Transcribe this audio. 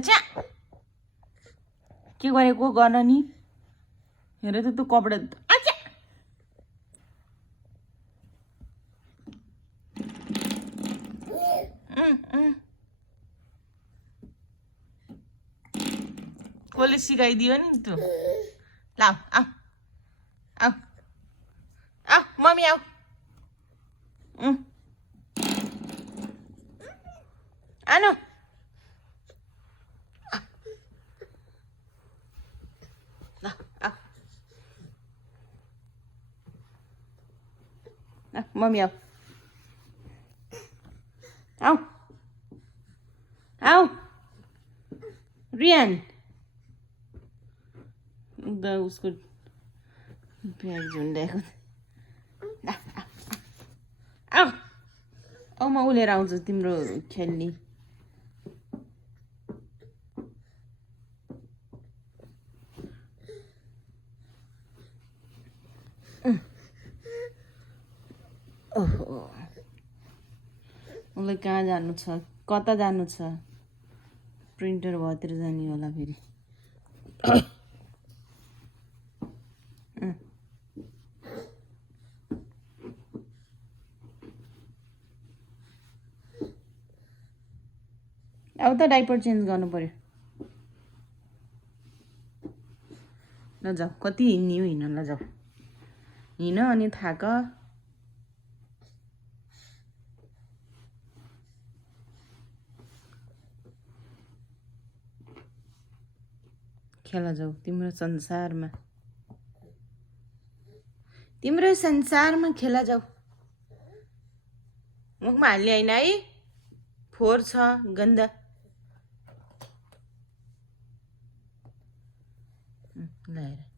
छ्या के गरेको गर्न नि हेर त त्यो कपडा आच्छा कसले सिकाइदियो नि तँ ल आऊ आऊ आऊ मम्मी आऊ आनु ल आऊ मम्मी आऊ आऊ आऊ रियान उसको ब्याग झुन्ड्याएको आऊ औ म उलेर आउँछु तिम्रो खेल्ने ओहो उसलाई कहाँ जानु छ कता जानु छ प्रिन्टर भतिर जाने होला फेरि अब त डाइपर चेन्ज गर्नु पर्यो ल जाऊ कति हिँड्ने हो हिँड ल जाऊ हिँड अनि थाक खेला जाऊ तिम्रो संसारमा खेला जाऊ मुखमा हाल्ने होइन है फोहोर छ गन्दा ल हेर